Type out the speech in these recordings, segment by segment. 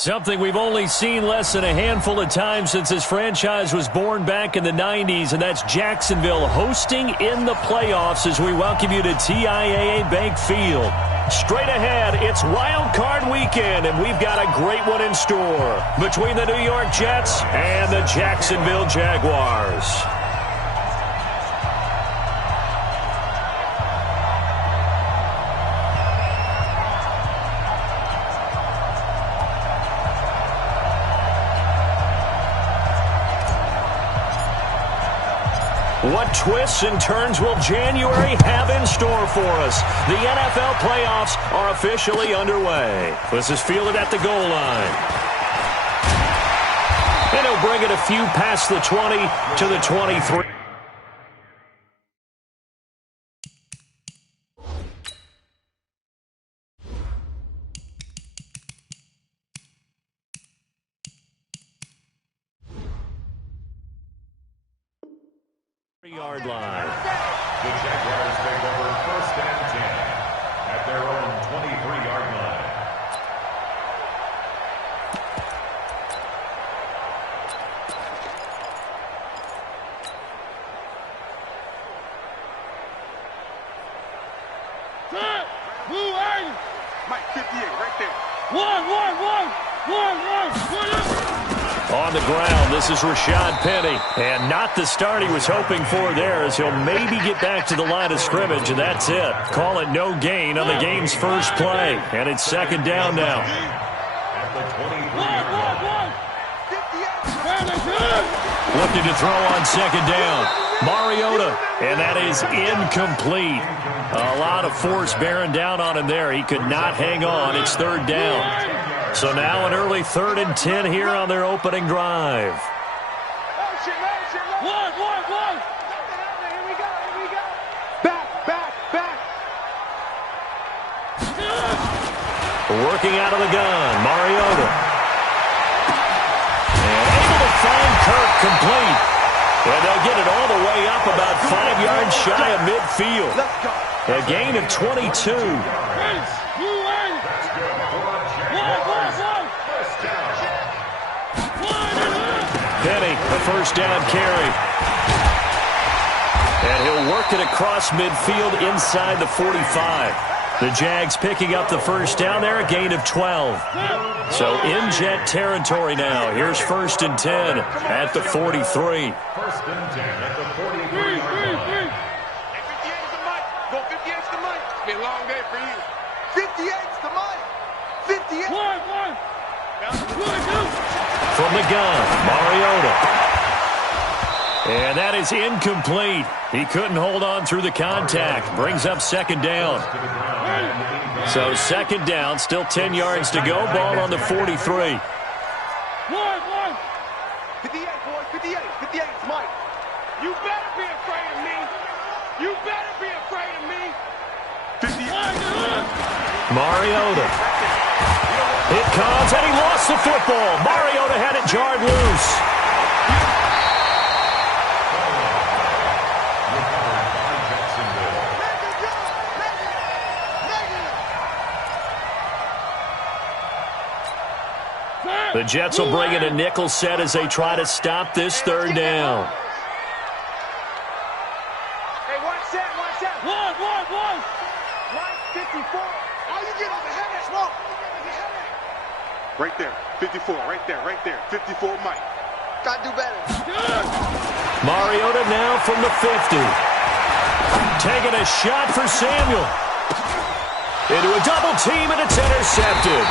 Something we've only seen less than a handful of times since this franchise was born back in the 90s, and that's Jacksonville hosting in the playoffs as we welcome you to TIAA Bank Field. Straight ahead, it's Wild Card Weekend, and we've got a great one in store between the New York Jets and the Jacksonville Jaguars. What twists and turns will January have in store for us? The NFL playoffs are officially underway. This is fielded at the goal line. And he'll bring it a few past the 20 to the 23. Yard line. The Jaguars take over 1st and 10 at their own 23-yard line. Mike, 58, right there. One. On the ground, this is Rashad Penny. And not the start he was hoping for there, as he'll maybe get back to the line of scrimmage, and that's it. Call it no gain on the game's first play. And it's 2nd down now. Looking to throw on 2nd down. Mariota, and that is incomplete. A lot of force bearing down on him there. He could not hang on. It's 3rd down. So now an early 3rd and 10 here on their opening drive. One. Here we go. Back. Working out of the gun, Mariota. And able to find Kirk complete. And they'll get it all the way up about 5 yards shy of midfield. A gain of 22. Penny, a 1st down carry. And he'll work it across midfield inside the 45. The Jags picking up the 1st down there, a gain of 12. So in Jet territory now. Here's 1st and 10 at the 43. 1st and 10 at the 43. 58's the mic. Go 58's the mic. It's been a long day for you. 58's the mic. 58. One. From the gun, Mariota. And that is incomplete. He couldn't hold on through the contact. Brings up 2nd down. So 2nd down, still 10 yards to go. Ball on the 43. 58, boys. 58 is Mike. You better be afraid of me. 58. Mariota. It comes, and he lost the football. Mariota had it jarred loose. The Jets will bring in a nickel set as they try to stop this 3rd down. Hey, watch that. One. Right, 54. How you get over here? Smoke. Right there. 54. Right there. 54, Mike. Gotta do better. Mariota now from the 50. Taking a shot for Samuel. Into a double team, and it's intercepted.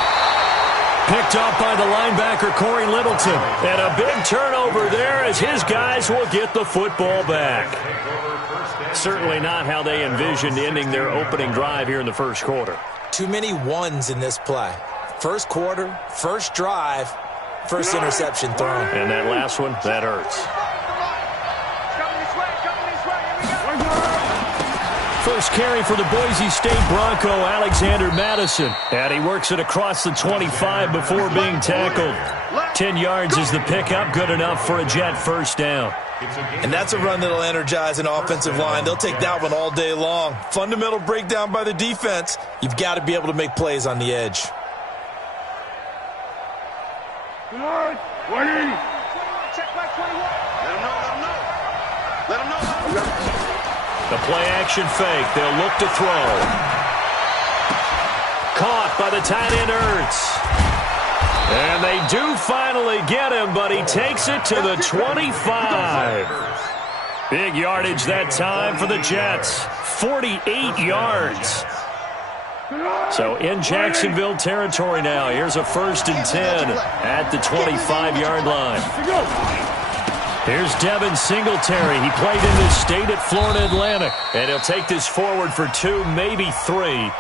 Picked up by the linebacker, Corey Littleton. And a big turnover there as his guys will get the football back. Certainly not how they envisioned ending their opening drive here in the 1st quarter. Too many ones in this play. 1st quarter, 1st drive, 1st interception thrown. And that last one, that hurts. First carry for the Boise State Bronco, Alexander Madison. And he works it across the 25 before being tackled. 10 yards is the pickup, good enough for a Jet 1st down. And that's a run that'll energize an offensive line. They'll take that one all day long. Fundamental breakdown by the defense. You've got to be able to make plays on the edge. Check back 21. Let him know. Let him know. The play action fake. They'll look to throw. Caught by the tight end Ertz. And they do finally get him, but he takes it to the 25. Big yardage that time for the Jets. 48 yards. So in Jacksonville territory now. Here's a 1st and 10 at the 25-yard line. Here's Devin Singletary. He played in this state at Florida Atlantic. And he'll take this forward for 2, maybe 3.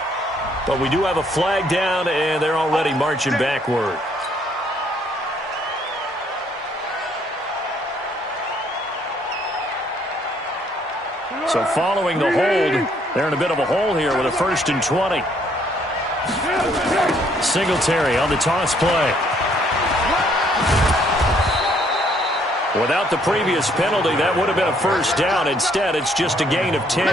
But we do have a flag down, and they're already marching backward. So following the hold, they're in a bit of a hole here with a 1st and 20. Singletary on the toss play. Without the previous penalty, that would have been a 1st down. Instead, it's just a gain of 10.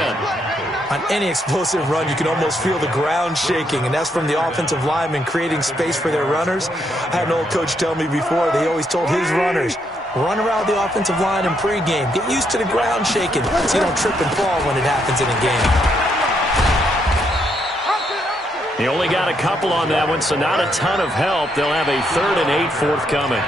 On any explosive run, you can almost feel the ground shaking, and that's from the offensive linemen creating space for their runners. I had an old coach tell me before, they always told his runners, run around the offensive line in pregame. Get used to the ground shaking so you don't trip and fall when it happens in a game. He only got a couple on that one, so not a ton of help. They'll have a 3rd and 8 forthcoming.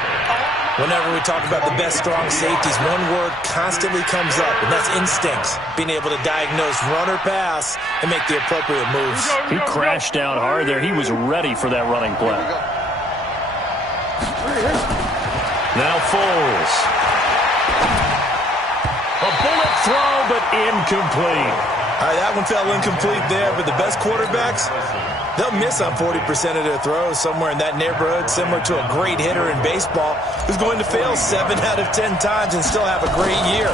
Whenever we talk about the best strong safeties, one word constantly comes up, and that's instincts. Being able to diagnose run or pass and make the appropriate moves. He crashed down hard there. He was ready for that running play. Now Foles. A bullet throw, but incomplete. All right, that one fell incomplete there, but the best quarterbacks, they'll miss on 40% of their throws, somewhere in that neighborhood, similar to a great hitter in baseball who's going to fail 7 out of 10 times and still have a great year.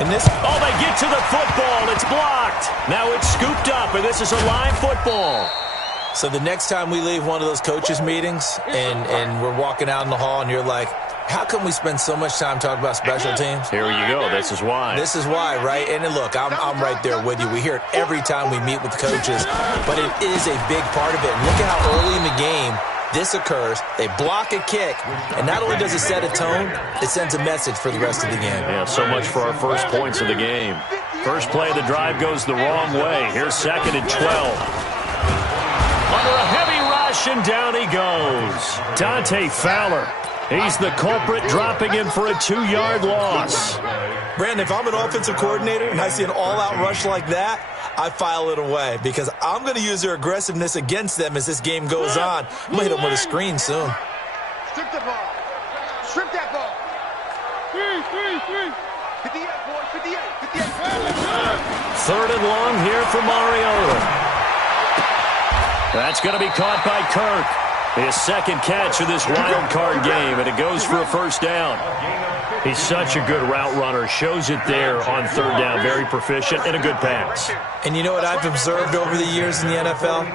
And this... Oh, they get to the football. It's blocked. Now it's scooped up, and this is a live football. So the next time we leave one of those coaches' meetings and we're walking out in the hall and you're like, how come we spend so much time talking about special teams? Here you go. This is why. This is why, right? And look, I'm right there with you. We hear it every time we meet with coaches, but it is a big part of it. And look at how early in the game this occurs. They block a kick, and not only does it set a tone, it sends a message for the rest of the game. Yeah, so much for our first points of the game. First play of the drive goes the wrong way. Here's 2nd and 12. Under a heavy rush, and down he goes. Dante Fowler. He's the culprit, dropping him for a 2-yard loss. Brandon, if I'm an offensive coordinator and I see an all-out rush like that, I file it away because I'm going to use their aggressiveness against them as this game goes on. I'm going to hit them with a screen soon. Strip the ball. Strip that ball. 58, boy. 58. 58. 3rd and long here for Mariota. That's going to be caught by Kirk. His 2nd catch of this wild card game, and it goes for a 1st down. He's such a good route runner. Shows it there on 3rd down. Very proficient and a good pass. And you know what I've observed over the years in the NFL?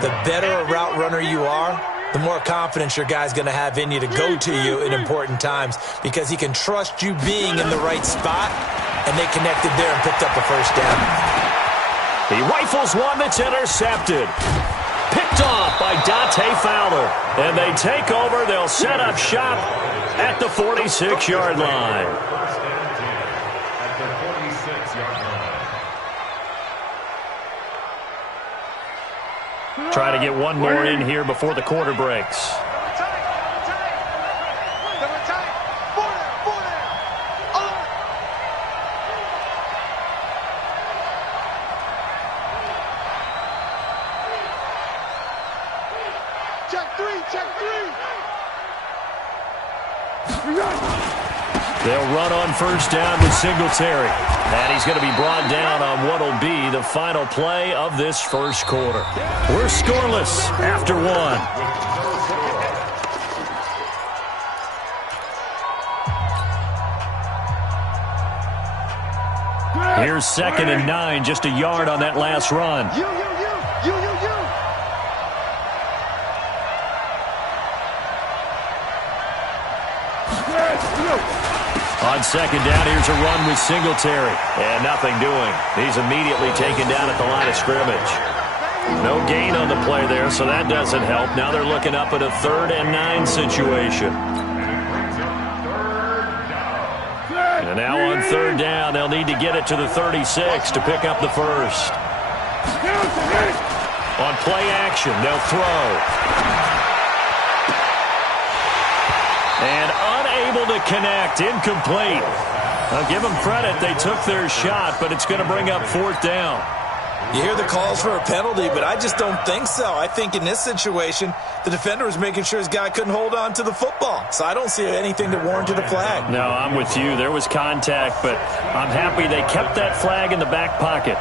The better a route runner you are, the more confidence your guy's going to have in you to go to you in important times because he can trust you being in the right spot, and they connected there and picked up a 1st down. He rifles one that's intercepted. Picked off by Dante Fowler. And they take over. They'll set up shop at the 46-yard line. At the 46-yard line. Try to get one more in here before the quarter breaks. They'll run on 1st down with Singletary. And he's going to be brought down on what will be the final play of this 1st quarter. We're scoreless after 1. Here's 2nd and 9, just a yard on that last run. On 2nd down, here's a run with Singletary. And nothing doing. He's immediately taken down at the line of scrimmage. No gain on the play there, so that doesn't help. Now they're looking up at a 3rd and 9 situation. And now on third down, they'll need to get it to the 36 to pick up the first. On play action, they'll throw. And unable to connect, incomplete. I'll give them credit, they took their shot, but it's going to bring up fourth down. You hear the calls for a penalty, but I just don't think so. I think in this situation, the defender was making sure his guy couldn't hold on to the football. So I don't see anything that warranted a flag. No, I'm with you. There was contact, but I'm happy they kept that flag in the back pocket.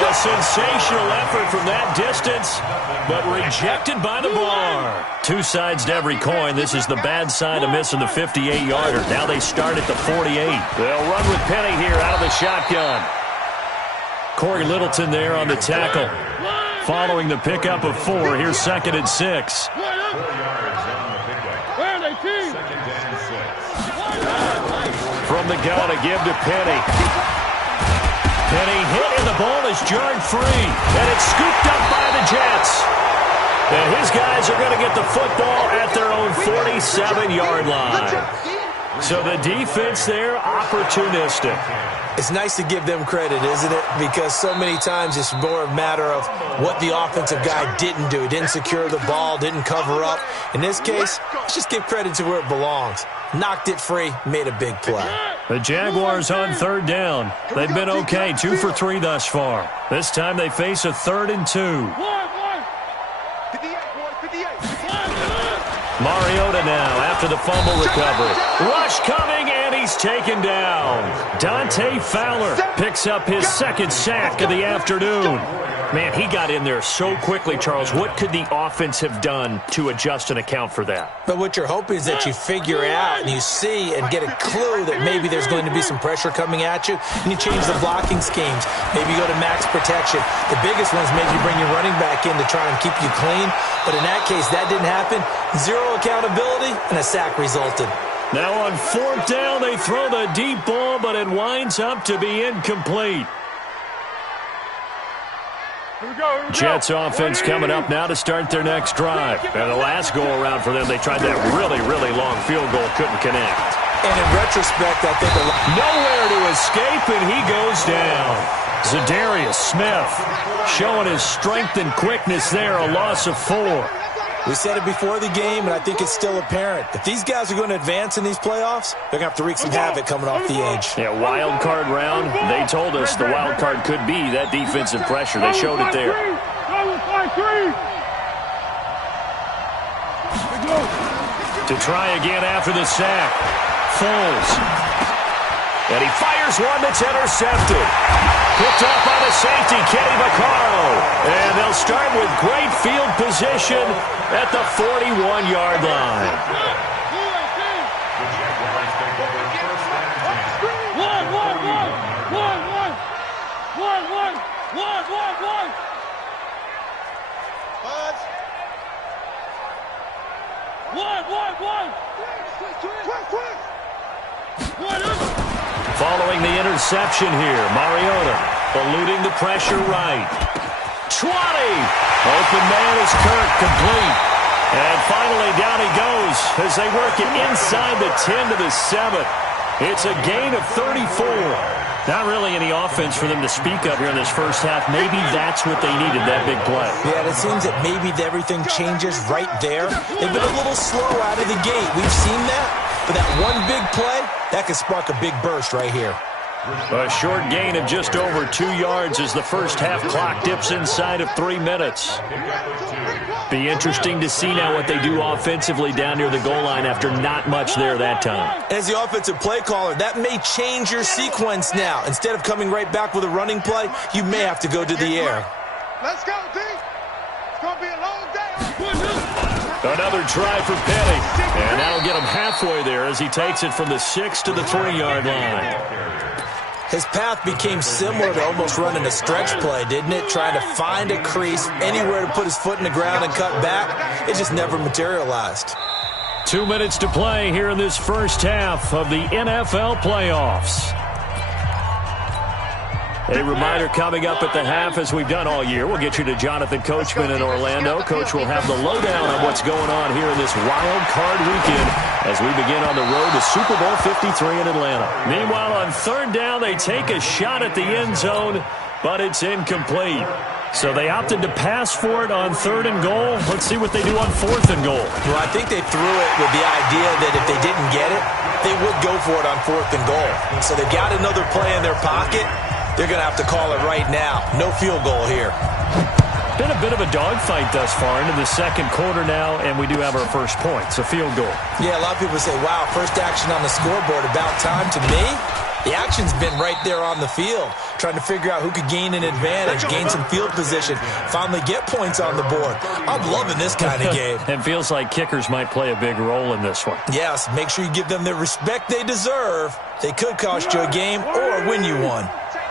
A sensational effort from that distance, but rejected by the bar. Two sides to every coin. This is the bad side of missing the 58-yarder. Now they start at the 48. They'll run with Penny here out of the shotgun. Corey Littleton there on the tackle. Following the pickup of 4, here's 2nd and 6. From the gun, a give to Penny. Penny hit, and the ball is jarred free. And it's scooped up by the Jets. And his guys are going to get the football at their own 47-yard line. So the defense there, opportunistic. It's nice to give them credit, isn't it? Because so many times it's more a matter of what the offensive guy didn't do. He didn't secure the ball, didn't cover up. In this case, let's just give credit to where it belongs. Knocked it free, made a big play. The Jaguars on third down. They've been okay, 2 for 3 thus far. This time they face a 3rd and 2. Mariota now after the fumble recovery. Rush coming, and he's taken down. Dante Fowler picks up his 2nd sack of the afternoon. Man, he got in there so quickly, Charles. What could the offense have done to adjust and account for that? But what you're hoping is that you figure out and you see and get a clue that maybe there's going to be some pressure coming at you, and you change the blocking schemes. Maybe you go to max protection. The biggest one is maybe you bring your running back in to try and keep you clean. But in that case, that didn't happen. 0 accountability, and a sack resulted. Now on 4th down, they throw the deep ball, but it winds up to be incomplete. Jets offense coming up now to start their next drive. And the last go-around for them, they tried that really, really long field goal, couldn't connect. And in retrospect, I think nowhere to escape, and he goes down. Zadarius Smith showing his strength and quickness there, a loss of 4. We said it before the game, and I think it's still apparent. If these guys are going to advance in these playoffs, they're going to have to wreak some havoc coming off the edge. Yeah, wild card round. They told us the wild card could be that defensive pressure. They showed it there. To try again after the sack. Foles. And he fires one that's intercepted. Picked off by the safety, Kenny Vaccaro. And they'll start with great field position at the 41-yard line. Following the interception here, Mariota eluding the pressure right. 20! Open man is Kirk, complete. And finally down he goes as they work it inside the 10 to the 7. It's a gain of 34. Not really any offense for them to speak of here in this first half. Maybe that's what they needed, that big play. Yeah, it seems that maybe everything changes right there. They've been a little slow out of the gate. We've seen that. But that one big play, that could spark a big burst right here. A short gain of just over 2 yards as the first half clock dips inside of 3 minutes. Be interesting to see now what they do offensively down near the goal line after not much there that time. As the offensive play caller, that may change your sequence now. Instead of coming right back with a running play, you may have to go to the air. Let's go, D. It's going to be a long day. Another try for Penny. And that'll get him halfway there as he takes it from the 6 to the 3-yard line. His path became similar to almost running a stretch play, didn't it? Trying to find a crease, anywhere to put his foot in the ground and cut back. It just never materialized. 2 minutes to play here in this first half of the NFL playoffs. A reminder coming up at the half, as we've done all year. We'll get you to Jonathan Coachman in Orlando. Coach will have the lowdown on what's going on here in this wild card weekend as we begin on the road to Super Bowl 53 in Atlanta. Meanwhile, on third down, they take a shot at the end zone, but it's incomplete. So they opted to pass for it on 3rd and goal. Let's see what they do on 4th and goal. Well, I think they threw it with the idea that if they didn't get it, they would go for it on 4th and goal. So they've got another play in their pocket. They're going to have to call it right now. No field goal here. Been a bit of a dogfight thus far into the second quarter now, and we do have our first point. It's a field goal. Yeah, a lot of people say, wow, first action on the scoreboard, about time. To me, the action's been right there on the field, trying to figure out who could gain an advantage, gain some field position, finally get points on the board. I'm loving this kind of game. It feels like kickers might play a big role in this one. Yes, make sure you give them the respect they deserve. They could cost you a game or win you one.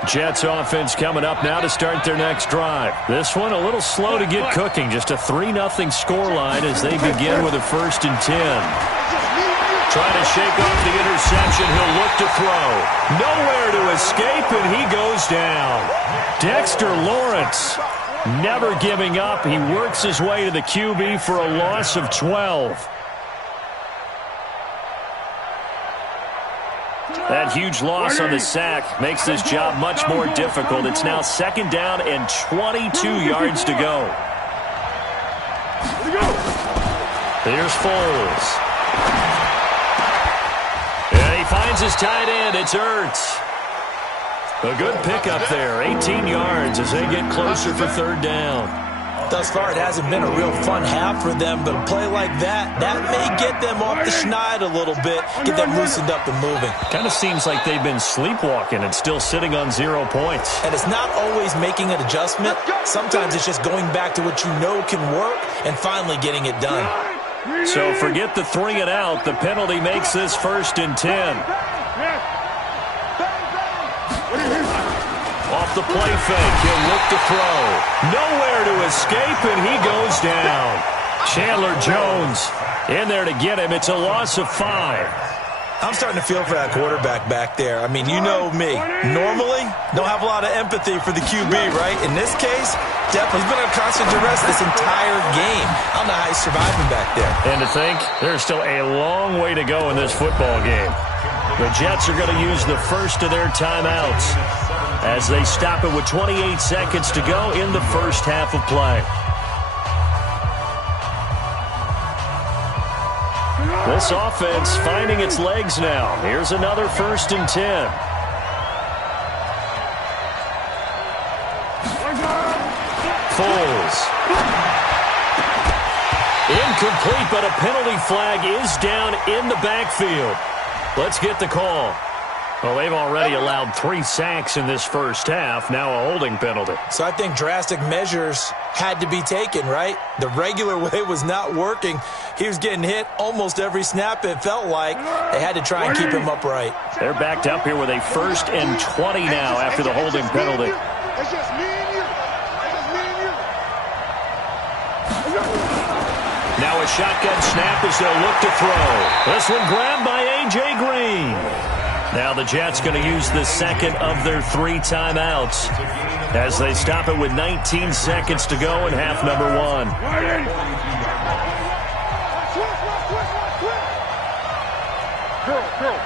Jets offense coming up now to start their next drive. This one a little slow to get cooking. Just a 3-0 scoreline as they begin with a 1st and 10. Trying to shake off the interception. He'll look to throw. Nowhere to escape, and he goes down. Dexter Lawrence never giving up. He works his way to the QB for a loss of 12. That huge loss on the sack makes this job much more difficult. It's now 2nd down and 22 yards to go. Here's Foles. And he finds his tight end. It's Ertz. A good pickup there. 18 yards as they get closer for 3rd down. Thus far, it hasn't been a real fun half for them, but a play like that may get them off the schneid a little bit, get them loosened up and moving. Kind of seems like they've been sleepwalking and still sitting on 0 points. And it's not always making an adjustment. Sometimes it's just going back to what you know can work and finally getting it done. So forget the 3 and out. The penalty makes this 1st and 10. Off the play fake, he'll look to throw. Nowhere to escape, and he goes down. Chandler Jones in there to get him. It's a loss of 5. I'm starting to feel for that quarterback back there. I mean, you know me. Normally, don't have a lot of empathy for the QB, right? In this case, definitely he's been on constant duress this entire game. I don't know how he's surviving back there. And to think, there's still a long way to go in this football game. The Jets are going to use the first of their timeouts as they stop it with 28 seconds to go in the first half of play. This offense finding its legs now. Here's another 1st and 10. Foles. Incomplete, but a penalty flag is down in the backfield. Let's get the call. Well, they've already allowed 3 sacks in this first half, now a holding penalty. So I think drastic measures had to be taken, right? The regular way was not working. He was getting hit almost every snap, it felt like. They had to try and keep him upright. They're backed up here with a 1st and 20 now after the holding penalty. It's just me and you. It's just me and you. Now a shotgun snap as they'll look to throw. This one grabbed by A.J. Green. Now the Jets going to use the second of their 3 timeouts as they stop it with 19 seconds to go in half number 1. Girl.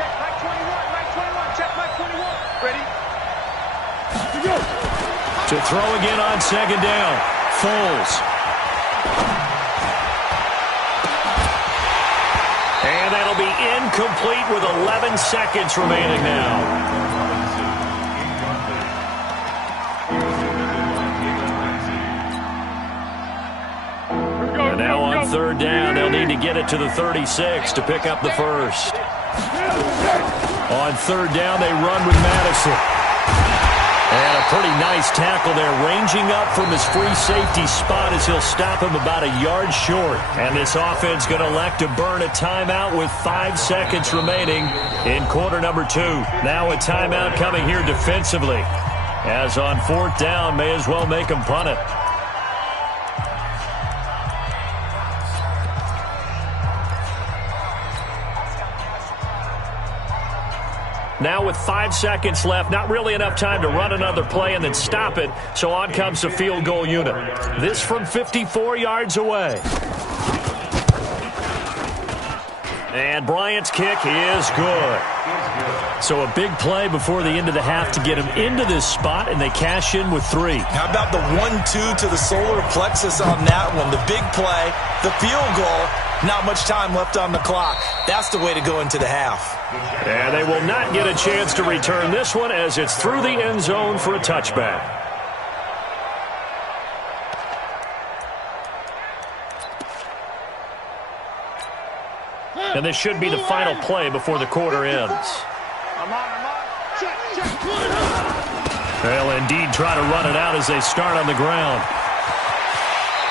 Check Mike 21. Check Mike 21. Ready? To go. To throw again on 2nd down. Foles. And that'll be incomplete with 11 seconds remaining now. And now on 3rd down, they'll need to get it to the 36 to pick up the first. On 3rd down, they run with Madison. And a pretty nice tackle there, ranging up from his free safety spot as he'll stop him about a yard short. And this offense going to elect to burn a timeout with 5 seconds remaining in quarter number 2. Now a timeout coming here defensively, as on 4th down, may as well make him punt it. Now with 5 seconds left, not really enough time to run another play and then stop it, so on comes the field goal unit. This from 54 yards away. And Bryant's kick is good. So a big play before the end of the half to get him into this spot, and they cash in with 3. How about the 1-2 to the solar plexus on that one? The big play, the field goal, not much time left on the clock. That's the way to go into the half. And they will not get a chance to return this one as it's through the end zone for a touchback. And this should be the final play before the quarter ends. They'll indeed try to run it out as they start on the ground.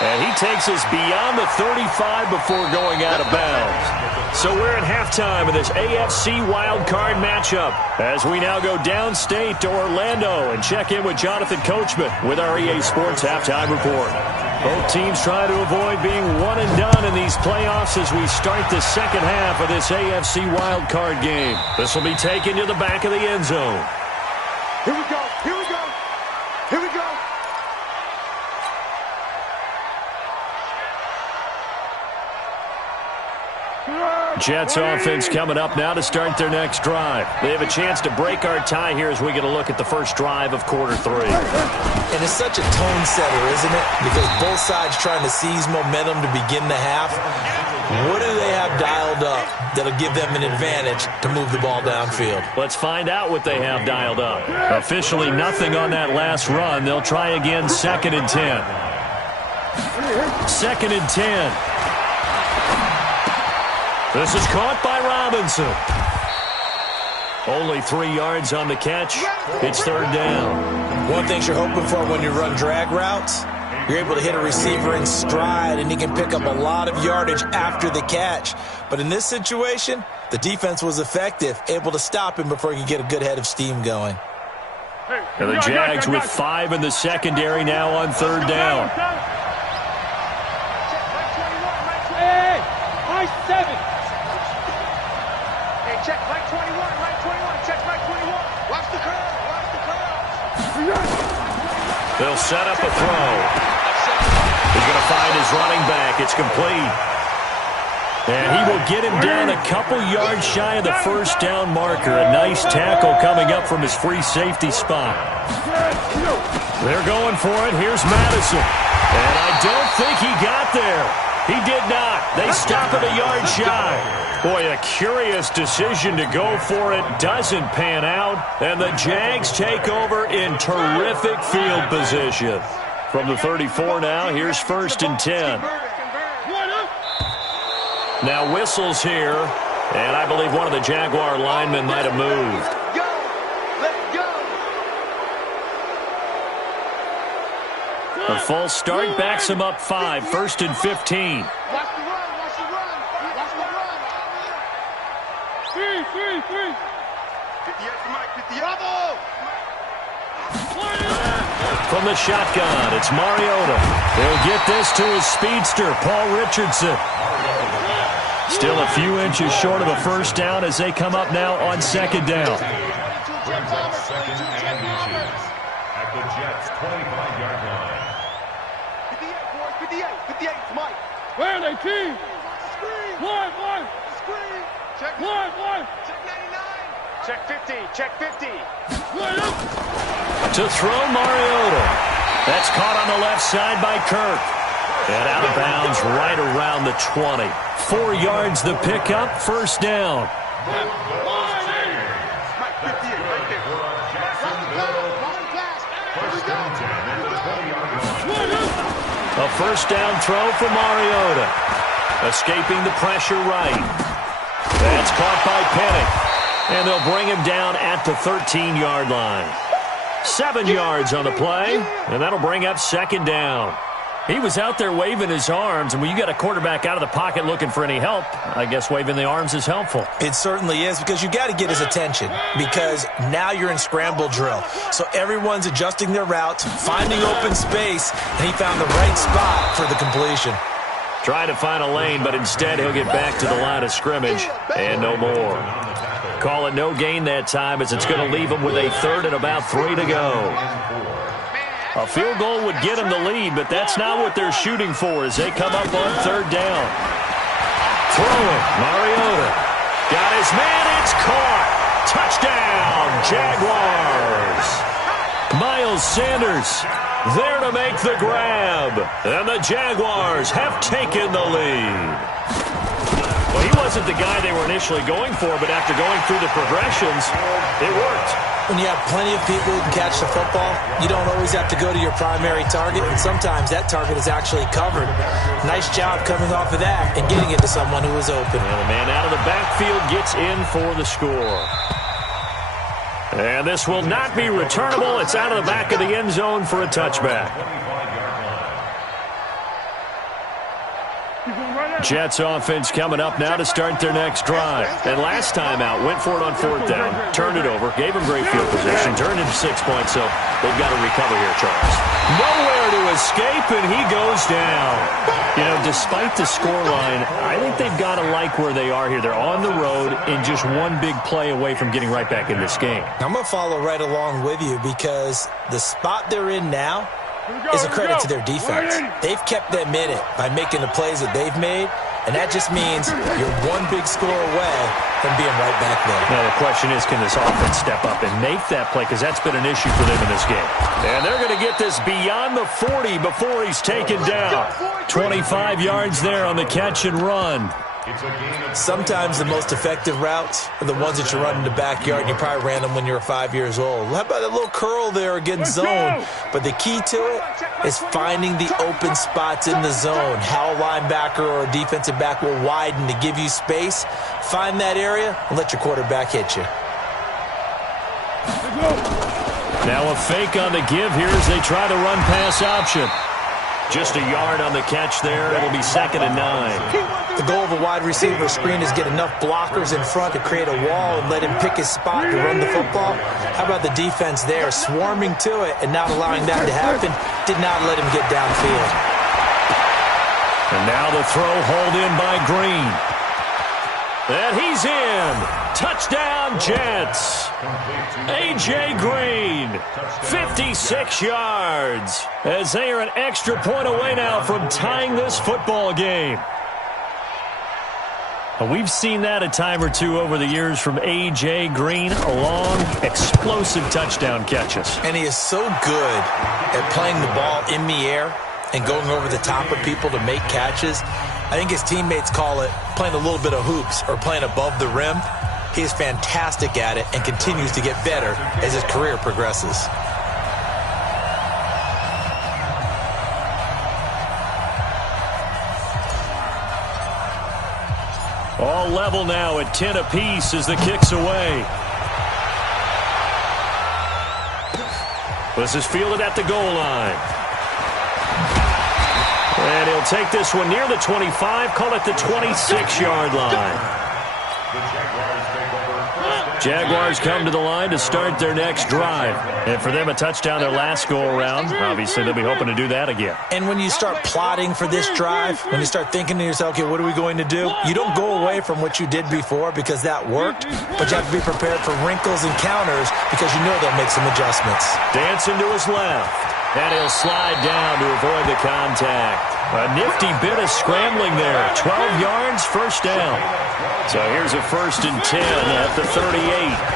And he takes us beyond the 35 before going out of bounds. So we're at halftime of this AFC wildcard matchup as we now go downstate to Orlando and check in with Jonathan Coachman with our EA Sports Halftime Report. Both teams try to avoid being one and done in these playoffs as we start the second half of this AFC wildcard game. This will be taken to the back of the end zone. Here we go. Here we go. Here we go. Jets offense coming up now to start their next drive. They have a chance to break our tie here as we get a look at the first drive of quarter 3. And it's such a tone setter, isn't it? Because both sides trying to seize momentum to begin the half. What do they have dialed up that'll give them an advantage to move the ball downfield? Let's find out what they have dialed up. Officially nothing on that last run. They'll try again 2nd and 10. 2nd and 10. This is caught by Robinson. Only 3 yards on the catch. It's 3rd down. One thing you're hoping for when you run drag routes, you're able to hit a receiver in stride, and he can pick up a lot of yardage after the catch. But in this situation, the defense was effective, able to stop him before he could get a good head of steam going. And the Jags with 5 in the secondary now on 3rd down. Hey, nice 7. Check right 21, right 21, check right 21. Watch the curve, watch the curve. They'll set up a throw. He's going to find his running back. It's complete. And he will get him down a couple yards shy of the first down marker. A nice tackle coming up from his free safety spot. They're going for it. Here's Madison. And I don't think he got there. He did not. They stop at a yard shy. Boy, a curious decision to go for it. Doesn't pan out. And the Jags take over in terrific field position. From the 34 now, here's 1st and 10. Now whistles here. And I believe one of the Jaguar linemen might have moved. A false start backs him up 5. 1st and 15. Watch the run, watch the run, watch the run. 3. 58 to Mike, 58. From the shotgun, it's Mariota. He'll get this to his speedster, Paul Richardson. Still a few inches short of a first down as they come up now on 2nd down. Brings up 2nd and inches at the Jets' 25-yard line. 58 to Mike. Where are they, team? Screen. One. Screen. Check. One. Check 99. Check 50. Check 50. To throw Mariota. That's caught on the left side by Kirk. And out of bounds right around the 20. 4 yards the pickup, 1st down. Mike, 58 right there. First down 10 at the 20-yard line. A 1st down throw for Mariota. Escaping the pressure right. That's caught by Penning. And they'll bring him down at the 13-yard line. 7 yards on the play, and that'll bring up 2nd down. He was out there waving his arms, and when you got a quarterback out of the pocket looking for any help, I guess waving the arms is helpful. It certainly is, because you got to get his attention, because now you're in scramble drill. So everyone's adjusting their routes, finding open space, and he found the right spot for the completion. Trying to find a lane, but instead he'll get back to the line of scrimmage, and no more. Call it no gain that time as it's going to leave them with a third and about 3 to go. A field goal would get them the lead, but that's not what they're shooting for as they come up on third down. Throwing, Mariota. Got his man, it's caught. Touchdown, Jaguars. Miles Sanders there to make the grab. And the Jaguars have taken the lead. Well, he wasn't the guy they were initially going for, but after going through the progressions, it worked. When you have plenty of people who can catch the football, you don't always have to go to your primary target, and sometimes that target is actually covered. Nice job coming off of that and getting it to someone who was open. And the man out of the backfield gets in for the score. And this will not be returnable. It's out of the back of the end zone for a touchback. Jets offense coming up now to start their next drive. And last time out, went for it on fourth down, turned it over, gave them great field position, turned into 6 points, so they've got to recover here, Charles. Nowhere to escape, and he goes down. You know, despite the scoreline, I think they've got to like where they are here. They're on the road and just one big play away from getting right back in this game. I'm going to follow right along with you because the spot they're in now is a credit to their defense. They've kept them in it by making the plays that they've made, and that just means you're one big score away from being right back there. Now, the question is, can this offense step up and make that play? Because that's been an issue for them in this game. And they're going to get this beyond the 40 before he's taken down. 25 yards there on the catch and run. Sometimes the most effective routes are the ones that you run in the backyard, and you probably ran them when you were 5 years old. How about a little curl there against zone? But the key to it is finding the open spots in the zone. How a linebacker or a defensive back will widen to give you space. Find that area and let your quarterback hit you. Now a fake on the give here as they try to run pass option. Just a yard on the catch there. It'll be 2nd and 9. The goal of a wide receiver screen is get enough blockers in front to create a wall and let him pick his spot to run the football. How about the defense there, swarming to it and not allowing that to happen? Did not let him get downfield. And now the throw hauled in by Green. And he's in. Touchdown, Jets. A.J. Green, 56 yards, as they are an extra point away now from tying this football game. We've seen that a time or two over the years from A.J. Green, long, explosive touchdown catches. And he is so good at playing the ball in the air and going over the top of people to make catches. I think his teammates call it playing a little bit of hoops or playing above the rim. He is fantastic at it and continues to get better as his career progresses. All level now at 10 apiece as the kick's away. This is fielded at the goal line. And he'll take this one near the 25, call it the 26-yard line. Jaguars come to the line to start their next drive. And for them, a touchdown their last go-around. Obviously, they'll be hoping to do that again. And when you start plotting for this drive, when you start thinking to yourself, okay, what are we going to do? You don't go away from what you did before because that worked, but you have to be prepared for wrinkles and counters because you know they'll make some adjustments. Dancing to his left. And he'll slide down to avoid the contact. A nifty bit of scrambling there. 12 yards, first down. So here's a 1st and 10 at the 38.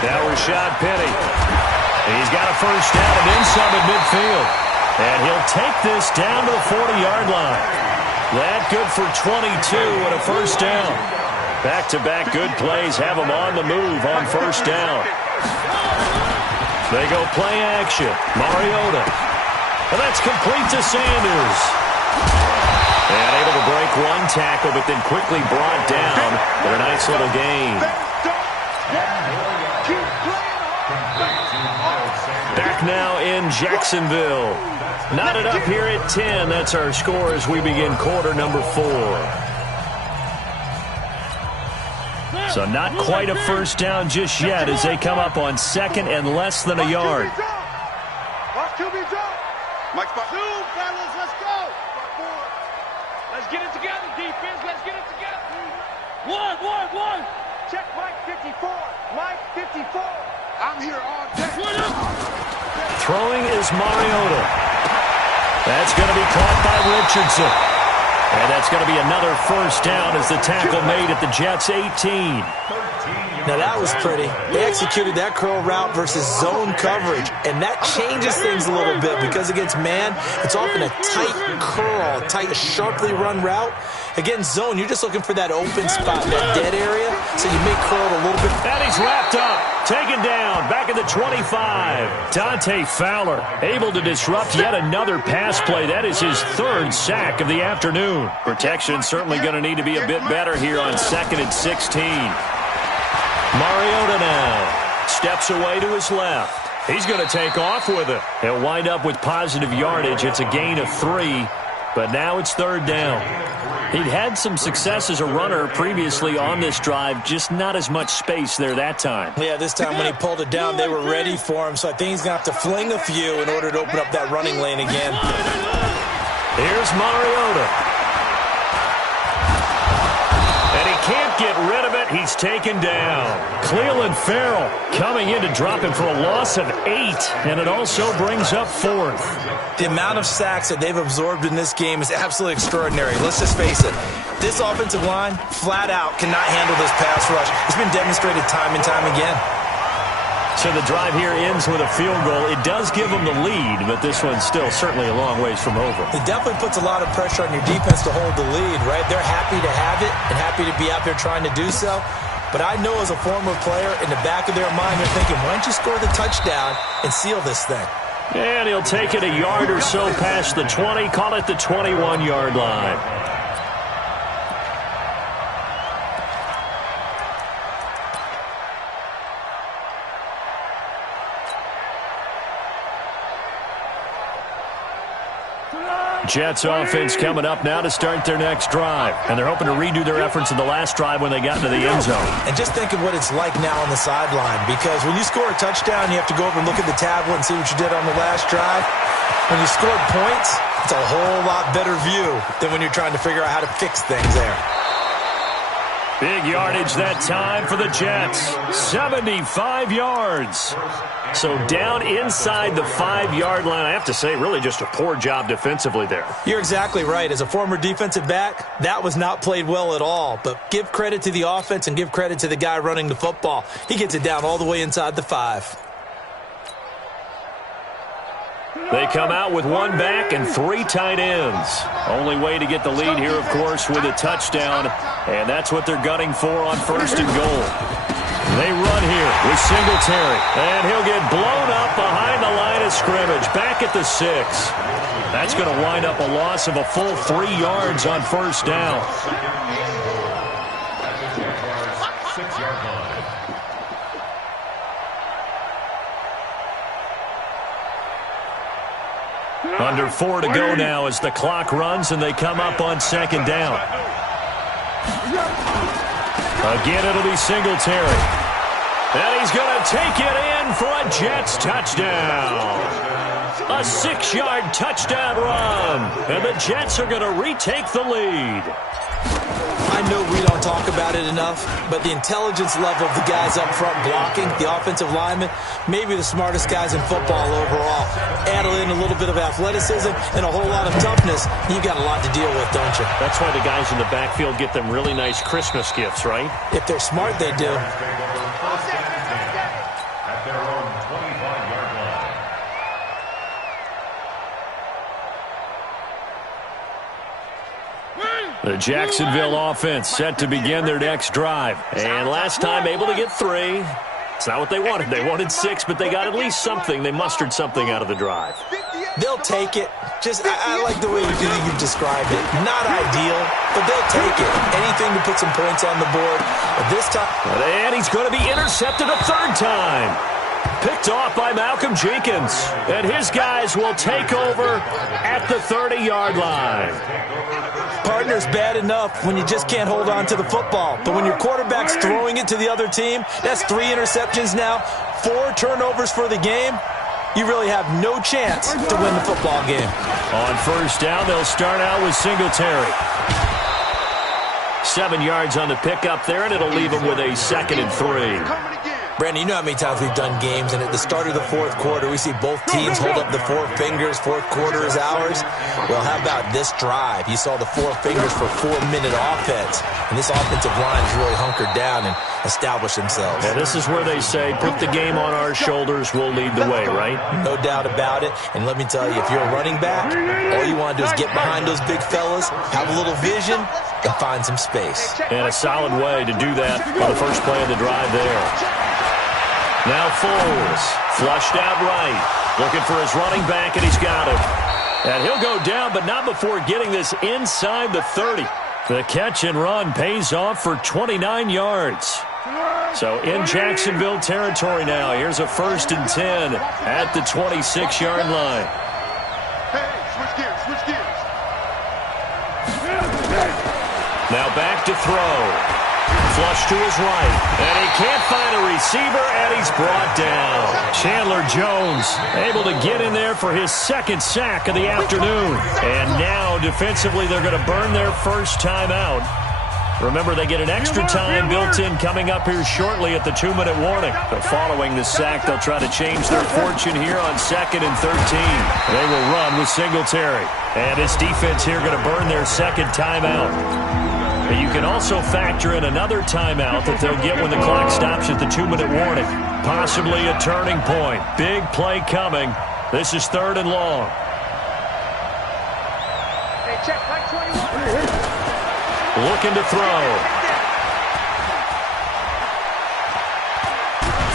Now Rashad Penny. He's got a first down and then some at midfield. And he'll take this down to the 40-yard line. That good for 22 and a first down. Back-to-back good plays have him on the move on first down. They go play action. Mariota. And that's complete to Sanders. And able to break one tackle, but then quickly brought down with a nice little gain. Back now in Jacksonville. Knotted up here at 10. That's our score as we begin quarter number 4. So not quite a first down just yet as they come up on 2nd and less than a yard. Mike, two, fellas, let's go. Let's get it together, defense. Let's get it together. One. Check Mike 54. Mike 54. I'm here all day. Throwing is Mariota. That's going to be caught by Richardson. And that's going to be another first down as the tackle made at the Jets' 18. Now, that was pretty. They executed that curl route versus zone coverage, and that changes things a little bit because against man, it's often a tight curl, tight, sharply run route. Against zone, you're just looking for that open spot, that dead area, so you may curl it a little bit. And he's wrapped up, taken down, back at the 25. Dante Fowler able to disrupt yet another pass play. That is his third sack of the afternoon. Protection certainly going to need to be a bit better here on 2nd and 16. Mariota now steps away to his left. He's going to take off with it. He'll wind up with positive yardage. It's a gain of 3, but now it's 3rd down. He'd had some success as a runner previously on this drive, just not as much space there that time. Yeah, this time when he pulled it down, they were ready for him, so I think he's going to have to fling a few in order to open up that running lane again. Here's Mariota. Can't get rid of it. He's taken down. Cleveland Farrell coming in to drop him for a loss of 8, and it also brings up 4th. The amount of sacks that they've absorbed in this game is absolutely extraordinary. Let's just face it. This offensive line, flat out, cannot handle this pass rush. It's been demonstrated time and time again. So the drive here ends with a field goal. It does give them the lead, but this one's still certainly a long ways from over. It definitely puts a lot of pressure on your defense to hold the lead, right? They're happy to have it and happy to be out there trying to do so. But I know as a former player, in the back of their mind, they're thinking, why don't you score the touchdown and seal this thing? And he'll take it a yard or so past the 20, call it the 21-yard line. Jets offense coming up now to start their next drive. And they're hoping to redo their efforts in the last drive when they got into the end zone. And just think of what it's like now on the sideline, because when you score a touchdown, you have to go over and look at the tablet and see what you did on the last drive. When you scored points, it's a whole lot better view than when you're trying to figure out how to fix things there. Big yardage that time for the Jets. 75 yards. So down inside the 5-yard line. I have to say, really just a poor job defensively there. You're exactly right. As a former defensive back, that was not played well at all. But give credit to the offense and give credit to the guy running the football. He gets it down all the way inside the 5. They come out with 1 back and 3 tight ends. Only way to get the lead here, of course, with a touchdown. And that's what they're gunning for on 1st and goal. They run here with Singletary. And he'll get blown up behind the line of scrimmage. Back at the 6. That's going to wind up a loss of a full 3 yards on 1st down. Under 4 to go now as the clock runs and they come up on 2nd down. Again, it'll be Singletary. And he's going to take it in for a Jets touchdown. A 6-yard touchdown run. And the Jets are going to retake the lead. I know we don't talk about it enough, but the intelligence level of the guys up front blocking, the offensive linemen, maybe the smartest guys in football overall. Add in a little bit of athleticism and a whole lot of toughness, you've got a lot to deal with, don't you? That's why the guys in the backfield get them really nice Christmas gifts, right? If they're smart, they do. At their own 25-yard line. The Jacksonville offense set to begin their next drive. And last time able to get 3. It's not what they wanted. They wanted 6, but they got at least something. They mustered something out of the drive. They'll take it. Just, I like the way you've described it. Not ideal, but they'll take it. Anything to put some points on the board. But this time... And he's going to be intercepted a 3rd time. Picked off by Malcolm Jenkins. And his guys will take over at the 30-yard line. Partner's bad enough when you just can't hold on to the football. But when your quarterback's throwing it to the other team, that's 3 interceptions now, 4 turnovers for the game. You really have no chance to win the football game. On 1st down, they'll start out with Singletary. 7 yards on the pickup there, and it'll leave him with a 2nd and 3. Brandon, you know how many times we've done games, and at the start of the fourth quarter, we see both teams hold up the 4 fingers. Fourth quarter is ours. Well, how about this drive? You saw the 4 fingers for 4-minute offense, and this offensive line has really hunkered down and established themselves. Yeah, this is where they say, put the game on our shoulders, we'll lead the way, right? No doubt about it. And let me tell you, if you're a running back, all you want to do is get behind those big fellas, have a little vision, and find some space. And a solid way to do that on the first play of the drive there. Now Foles, flushed out right, looking for his running back, and he's got him. And he'll go down, but not before getting this inside the 30. The catch and run pays off for 29 yards. So in Jacksonville territory now. Here's a 1st and 10 at the 26-yard line. Hey, switch gears. Now back to throw. Flush to his right, and he can't find a receiver, and he's brought down. Chandler Jones able to get in there for his 2nd sack of the afternoon. And now defensively they're going to burn their first timeout. Remember, they get an extra time built in coming up here shortly at the 2-minute warning. But following the sack, they'll try to change their fortune here on 2nd and 13. They will run with Singletary. And this defense here going to burn their 2nd timeout. And you can also factor in another timeout that they'll get when the clock stops at the 2-minute warning. Possibly a turning point. Big play coming. This is 3rd and long. Hey, check, right 21. Looking to throw.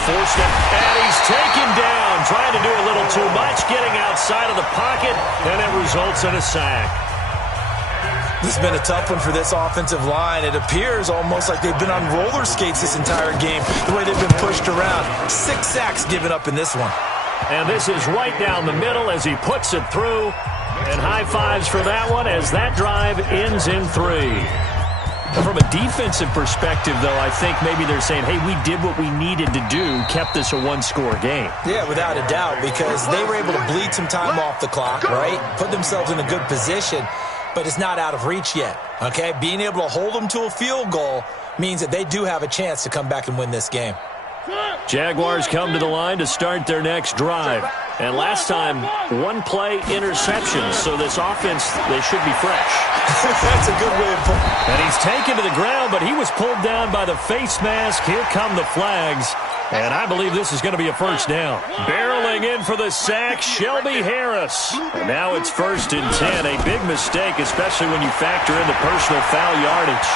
Forced it, and he's taken down. Trying to do a little too much, getting outside of the pocket, and it results in a sack. This has been a tough one for this offensive line. It appears almost like they've been on roller skates this entire game, the way they've been pushed around. 6 sacks given up in this one. And this is right down the middle as he puts it through. And high fives for that one as that drive ends in 3. From a defensive perspective, though, I think maybe they're saying, hey, we did what we needed to do, kept this a 1-score game. Yeah, without a doubt, because they were able to bleed some time off the clock, right? Put themselves in a good position. But it's not out of reach yet, okay? Being able to hold them to a field goal means that they do have a chance to come back and win this game. Jaguars come to the line to start their next drive. And last time, 1-play interception, so this offense, they should be fresh. That's a good way of putting it. And he's taken to the ground, but he was pulled down by the face mask. Here come the flags. And I believe this is going to be a first down. Barreling in for the sack, Shelby Harris. And now it's 1st and 10. A big mistake, especially when you factor in the personal foul yardage.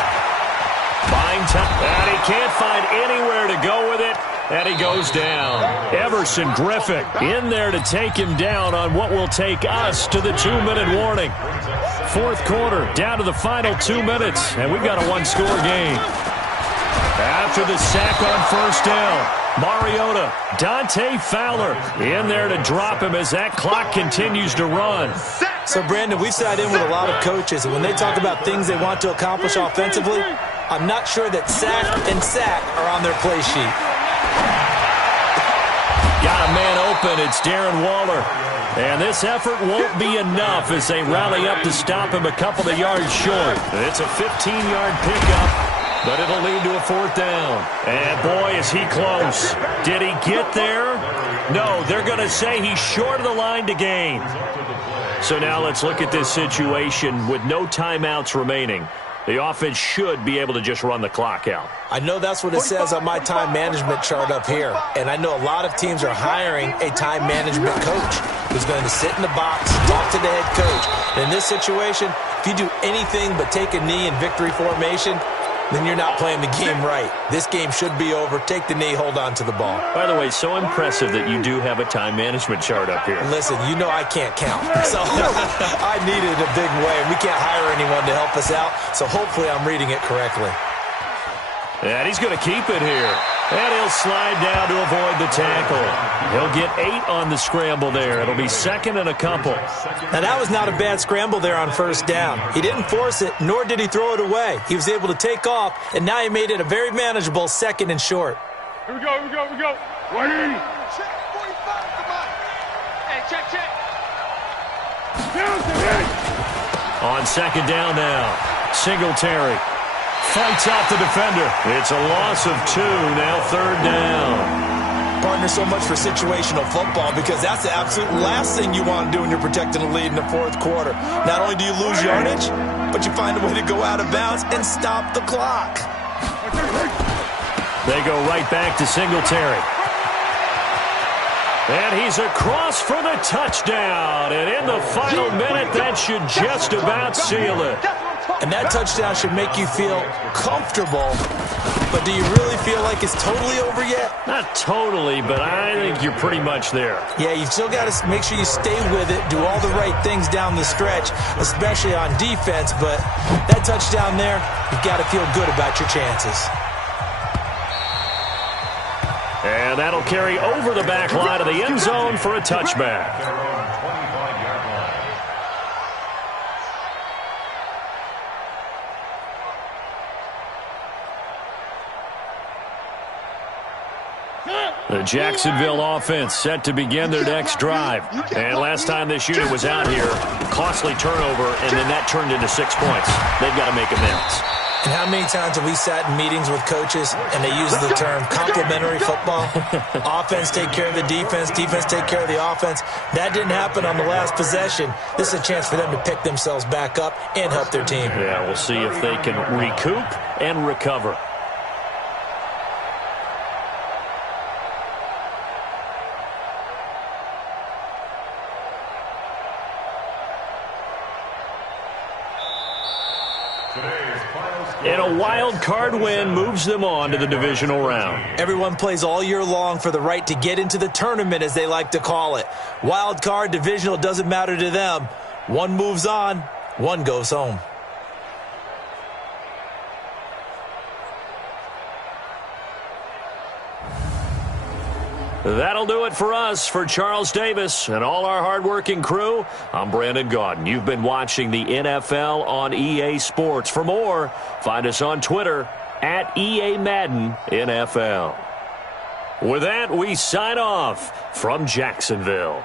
Buying time, and he can't find anywhere to go with it. And he goes down. Everson Griffin in there to take him down on what will take us to the 2-minute warning. 4th quarter, down to the final 2 minutes. And we've got a 1-score game. After the sack on 1st down, Mariota, Dante Fowler in there to drop him as that clock continues to run. So, Brandon, we've sat in with a lot of coaches, and when they talk about things they want to accomplish offensively, I'm not sure that sack and sack are on their play sheet. Got a man open. It's Darren Waller. And this effort won't be enough as they rally up to stop him a couple of yards short. It's a 15-yard pickup, but it'll lead to a 4th down. And, boy, is he close. Did he get there? No, they're going to say he's short of the line to gain. So now let's look at this situation with no timeouts remaining. The offense should be able to just run the clock out. I know that's what it says on my time management chart up here. And I know a lot of teams are hiring a time management coach who's going to sit in the box, talk to the head coach. And in this situation, if you do anything but take a knee in victory formation, then you're not playing the game right. This game should be over. Take the knee, hold on to the ball. By the way, so impressive that you do have a time management chart up here. Listen, you know I can't count. So I need it a big way. We can't hire anyone to help us out, so hopefully I'm reading it correctly. And he's going to keep it here. And he'll slide down to avoid the tackle. He'll get 8 on the scramble there. It'll be 2nd and a couple. Now, that was not a bad scramble there on 1st down. He didn't force it, nor did he throw it away. He was able to take off, and now he made it a very manageable 2nd and short. Here we go. 180. Check, 45, come on. Hey, check. On 2nd down now, Singletary. Fights out the defender. It's a loss of 2, now 3rd down. Partner, so much for situational football because that's the absolute last thing you want to do when you're protecting a lead in the 4th quarter. Not only do you lose yardage, but you find a way to go out of bounds and stop the clock. They go right back to Singletary. And he's across for the touchdown. And in the final minute, that should just about seal it. And that touchdown should make you feel comfortable. But do you really feel like it's totally over yet? Not totally, but I think you're pretty much there. Yeah, you've still got to make sure you stay with it, do all the right things down the stretch, especially on defense. But that touchdown there, you've got to feel good about your chances. And that'll carry over the back line of the end zone for a touchback. The Jacksonville offense set to begin their next drive. And last time this unit was out here, costly turnover, and then that turned into 6 points. They've got to make amends. And how many times have we sat in meetings with coaches and they use the term complementary football? Offense take care of the defense, defense take care of the offense. That didn't happen on the last possession. This is a chance for them to pick themselves back up and help their team. Yeah, we'll see if they can recoup and recover. And a wild card win moves them on to the divisional round. Everyone plays all year long for the right to get into the tournament, as they like to call it. Wild card, divisional, doesn't matter to them. One moves on, one goes home. That'll do it for us. For Charles Davis and all our hardworking crew, I'm Brandon Gaudin. You've been watching the NFL on EA Sports. For more, find us on Twitter at EA Madden NFL. With that, we sign off from Jacksonville.